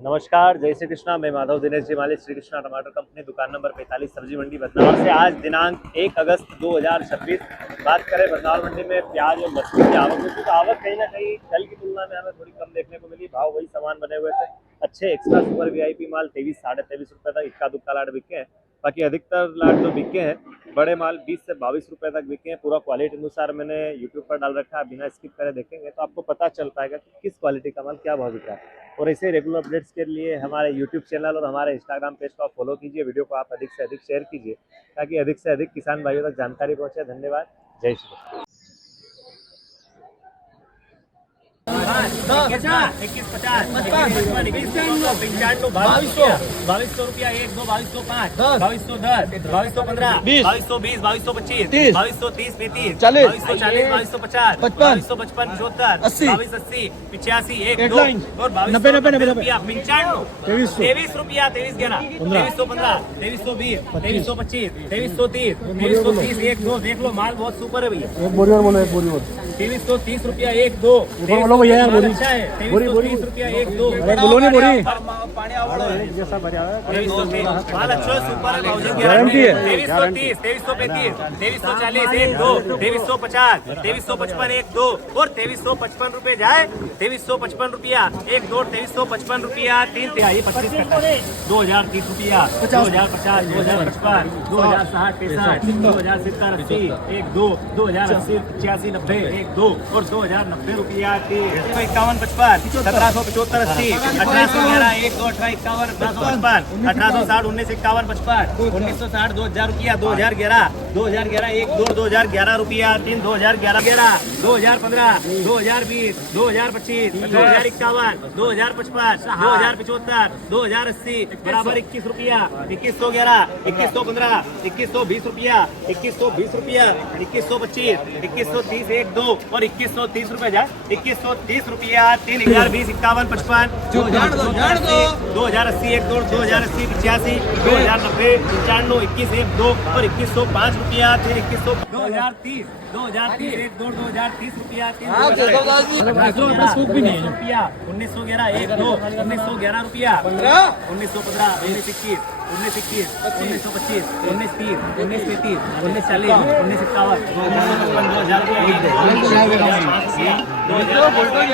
नमस्कार, जय श्री कृष्णा। मैं माधव दिनेश जी माली, श्री कृष्णा टमाटर कंपनी, दुकान नंबर 45, सब्जी मंडी बदनावर से। आज दिनांक 1 अगस्त 2026 बात करें बदनावर मंडी में प्याज और लहसुन की आवक में, तो आवक कहीं ना कहीं कल की तुलना में हमें थोड़ी कम देखने को मिली। भाव वही सामान बने हुए थे। अच्छे एक्स्ट्रा सुपर वीआईपी माल 23 साढ़े 23 रुपये तक इक्का दुक्का लाट बिके हैं। बाकी अधिकतर लाट जो बिके हैं बड़े माल 20 से 22 रुपये तक बिके हैं। पूरा क्वालिटी अनुसार मैंने यूट्यूब पर डाल रखा है, बिना स्किप करे देखेंगे तो आपको पता चल पाएगा कि किस क्वालिटी का माल क्या भाव बिक रहा है। और ऐसे रेगुलर अपडेट्स के लिए हमारे यूट्यूब चैनल और हमारे इंस्टाग्राम पेज को आप फॉलो कीजिए। वीडियो को आप अधिक से अधिक शेयर कीजिए ताकि अधिक से अधिक किसान भाइयों तक जानकारी पहुंचे। धन्यवाद। जय श्री कृष्ण। 2200 रुपया 1 2 2200 5 2210 2215 2220 2225 2230 35 2240 2250 2255 75 80 85 1 2 और 2290 रुपया 95 23 रुपया 2311 2315 2320 2325 2330 2330 1 2 देख लो माल बहुत सुपर है भैया। 2330 रुपया 1 2 भैया अच्छा है। 2330 रुपया 1 2 माल अच्छा सुपर है। 2330 2335 2340 1 2 2350 2355 1 2 और 2355 रुपए जाए। 2355 रुपया 1 2 2355 रुपया 3 तिहाई 25 2030 रुपया 2050 2055 2060 65 2070 80 1 2 2080 85 90 1 2 और 2090 रुपया 51 55 1775 80 1811 1 2 18 51 1855 1860 19 51 55 1960 2000 रुपया 2011 2011 1 2 2011 रुपया 3 2011 2015 2020 2025 2051 2055 2075 2080 बराबर 21 रुपया 2111 2115 2120 रुपया 2120 रुपया 2125 2130 1 2 और 2130 रुपया जाए। 2130 रुपया 3 20 51 55 2080 1 2 2080 85 2090 95 21 1 2 और 2105 रुपया 2030 2030 1 2 2030 रुपया रुपया 1911 1 2 1911 रुपया 1915 1921 1921 1925 1930 1935 1940 1951 2000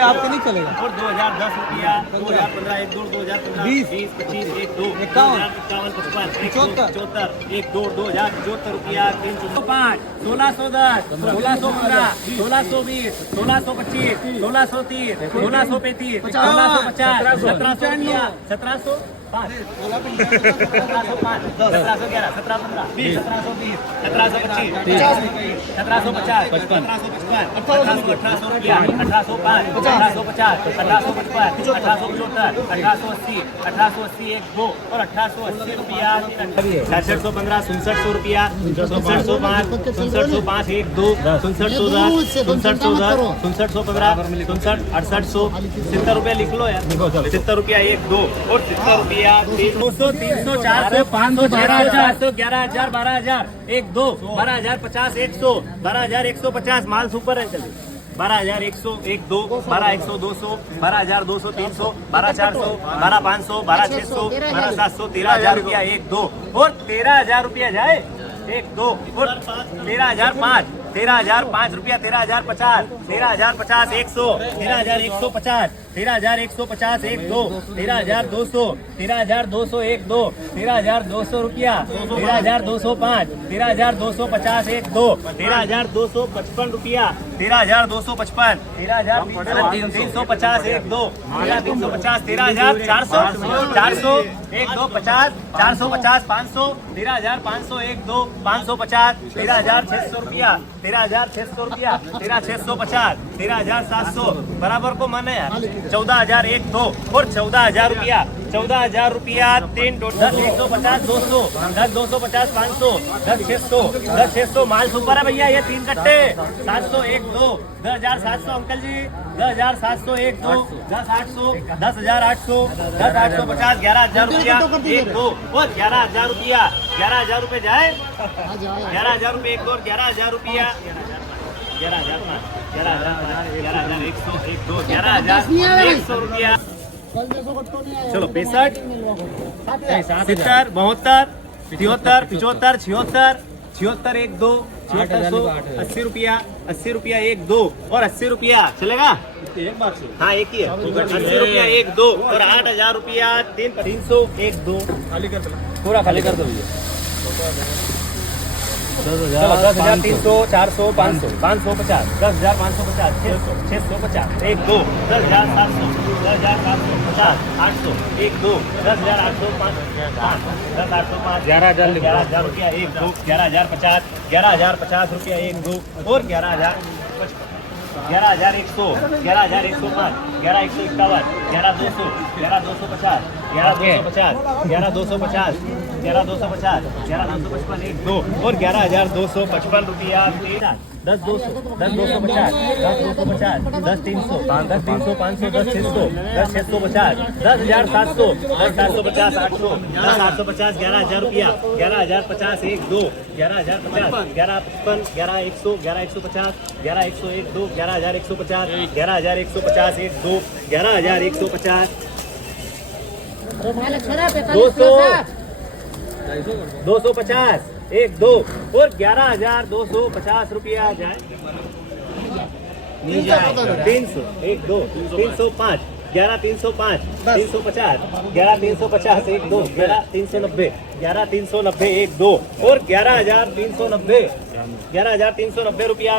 आपको नहीं चलेगा और 2010 रुपया 2015 1 2 2015 20 25 1 2 51 55 74 1 2 2074 रुपया 305 1610 1615 1620 1625 1630 1635 1650 1700 1700 5 1711 1715 20 1720 1725 1750 1755 1800 रुपया 1805 1850 1855 1875 1880 1880 1 2 और 1880 रुपया 6715 6700 रुपया 6705 6705 1 2 6710 6710 6715 67 6800 70 रुपया लिख लो यार 70 रुपया 1 2 और 70 रुपया 200 300 400 500 11,000 11,000 12,000 1 2 12,000 50 100 12,150 माल सुपर है। चलिए 12,100 1 2 12,100 200 12,200 300 12,400 12,500 12,600 12,700 13,000 रुपया 1 2 और 13,000 रुपया जाए 1 2 और 13,005 13,005 रुपया 13,050 13,050 100 13,150 13,150 1 2 13,200 13,200 1 2 13,200 रुपया 13,205 13,250 1 2 13,255 रुपया 13,255 13,350 1 2 13,350 13,400 400 1 2 50 450 500 13,500 1 2 550 13,600 रुपया 13,600 रुपया 13,650 13,700 बराबर को माने यार 14,000 1 2 और 14,000 रुपया 14,000 रुपया 3 10 150 200 10 250 500 10 600 10 600 माल सुपर है भैया। ये 3 कट्टे 700 1 2 10,700 अंकल जी 10,700 1 2 10,800 10,800 10,850 11,000 रुपया 1 2 और 11,000 रुपया 11,000 रुपये जाए 11,000 रुपये 1 2 और 11,000 रुपया 11,000 11,000 11,100 1 2 11,100 रुपया चलो 65 70 72 73 74 76 1 2 80 रुपया 1 2 और 80 रुपया चलेगा। एक बात से हाँ एक ही है 80 रुपया 1 2 और 8000 रुपया 300 1 2 खाली कर दो, पूरा खाली कर दो भैया। 10,300 400 500 550 10,550 600 650 1 2 10,700 10,750 800 1 2 10,805 10,805 11,000 रुपया 1 2 11,050 रुपया 1 2 और 11,100 11,105 11,151 11,200 11,250 11,250 11,250 11,250 11,255 1 2 और 11,255 रुपया 10 200 10 250 10 250 10 300 10 300 500 10 600 10 650 10,700 10 750 800 10 850 11,000 रुपया 11,050 1 2 11,050 11,55 11,100 11,150 11,101 2 11,150 11,150 1 2 11,150 250 1 2 और 11,250 रुपया जाए 300 1 2 305 11,305 350 11,350 1 2 11,390 11,390 1 2 और 11,390 11,390 रुपया